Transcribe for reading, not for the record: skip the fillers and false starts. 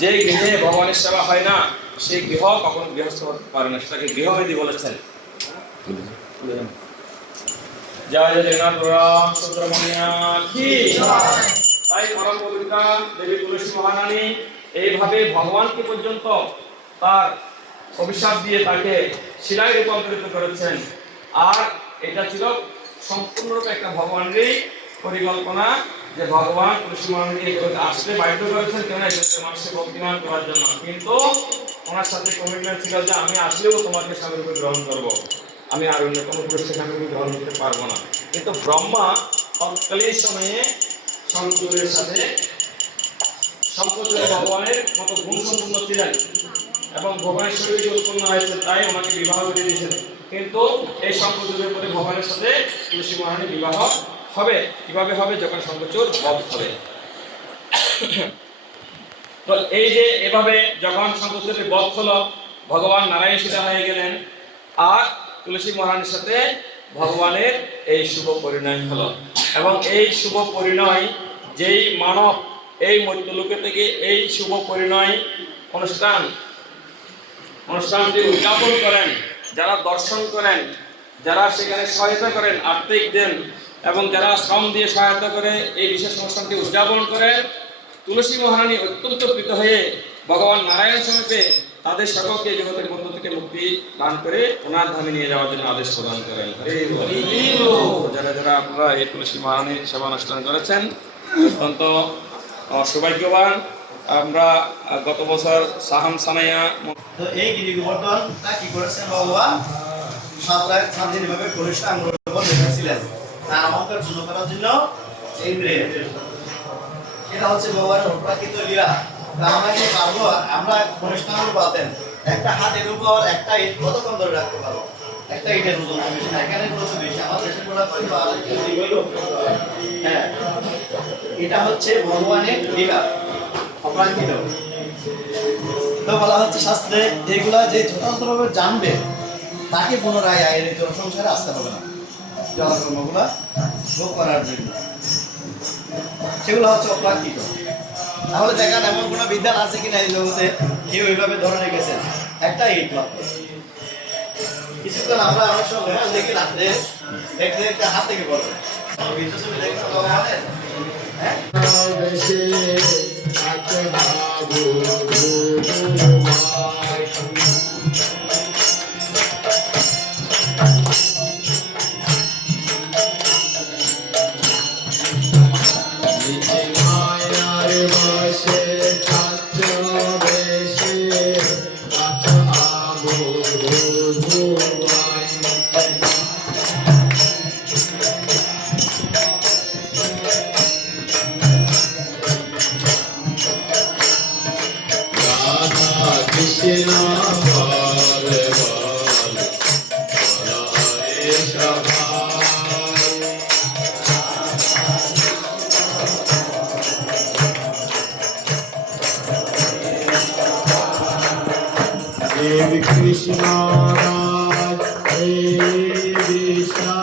যে গৃহে ভগবানের সেবা হয় না সেই গৃহ কখনো গৃহস্থ হতে পারে না, সেটাকে গৃহবেদী বলেছেন। জয় জগন্নাথ রাম সুব্রমণ্য কি জয়। তাই পরম পবিত্রা দেবী তুলসী মহারানী এইভাবে ভগবানকে পর্যন্ত তার অভিশাপ দিয়ে তাকে শিলায় রূপান্তরিত করেছেন। আর এটা ছিল সম্পূর্ণরূপে একটা ভগবানেরই পরিকল্পনা, যে ভগবান তুলসী মহারানীকে আসতে বাধ্য করেছেন কেন, মানুষকে ভক্তিমান করার জন্য। কিন্তু ওনার সাথে কমিটমেন্ট ছিল যে আমি আসলেও তোমাকে স্বামীরূপে গ্রহণ করবো, আমি আর অন্য কোনো পুরুষকে স্বামীরূপে গ্রহণ করতে পারবো না। কিন্তু ব্রহ্মা তৎকালীন সময়ে শঙ্করের সাথে ভগবানের মতো গুণ সম্পূর্ণ ছিলেন এবং ভগবানের শরীরে উৎপন্ন হয়েছে, তাই ওনাকে বিবাহ করে দিয়েছেন। কিন্তু এই শঙ্করযুগের পরে ভগবানের সাথে তুলসী মহারানী বিবাহ হবে। কিভাবে হবে? যখন শঙ্করচূড় বধ হবে। তো এই যে এভাবে যখন শঙ্করচূড়ের বধ হলো, ভগবান নারায়ণ সীতা হয়ে গেলেন আর তুলসী মহারানীর সাথে ভগবানের এই শুভ পরিণয় হলো। এবং এই শুভ পরিণয় যেই মানব এই মর্ত্যলোকে থেকে এই শুভ পরিণয় অনুষ্ঠানটি উদযাপন করেন, যারা দর্শন করেন, যারা সেখানে সহায়তা করেন, আর্থিক দেন এবং যারা শ্রম দিয়ে সহায়তা করে এই বিশেষ অনুষ্ঠানটি উদযাপন করেন, তুলসী মহারানী অত্যন্ত প্রীত হয়ে ভগবান নারায়ণ সমীপে তাদের সকলকে জগতের বন্ধন থেকে মুক্তি দান করে ওনার ধামে নিয়ে যাওয়ার জন্য আদেশ প্রদান করেন। যারা যারা আপনারা এই তুলসী মহারানীর সেবা অনুষ্ঠান করেছেন অত্যন্ত সৌভাগ্যবান। আমরা গত বছর সাহাম সানাইয়া তো এই গিরি গোবর্ধনটা কি করেছেন ভগবান? 7 দিন ভাবে কনিষ্ঠ আঙ্গুলের উপর রেখেছিলেন তার আমাদের জন্য করার জন্য এই এটা হচ্ছে ভগবানের অপ্রাকৃত লীলা। আমরা কি পারবো? আমরা কনিষ্ঠ আঙ্গুল পাতেন একটা হাতের উপর একটা ইট কতক্ষণ ধরে রাখতে পারবো? একটা ইটের ওজন বেশি না, এখানে প্রচুর বেশি। আমার দেশের গোড়া কয়তো আর হ্যাঁ, এটা হচ্ছে ভগবানের লীলা অপ্রাকৃত। তো বলা হচ্ছে শাস্ত্রে এগুলা যে যথাযথভাবে জানবে তাকে পুনরায় আয়ের সংসারে আসতে হবে না, জনকর্মগুলা ভোগ করার জন্য। সেগুলো হচ্ছে অপ্রাকৃত। তাহলে দেখেন এমন কোনো বিদ্যান আছে কিনা এই জগতে কেউ এইভাবে ধরে রেখেছেন একটা ইট মাত্র। কিছুক্ষণ আমরা অনেক সময় দেখি রাত্রে দেখতে দেখতে হাত থেকে পড়বে হ্যাঁ Krishna Raj, Krishna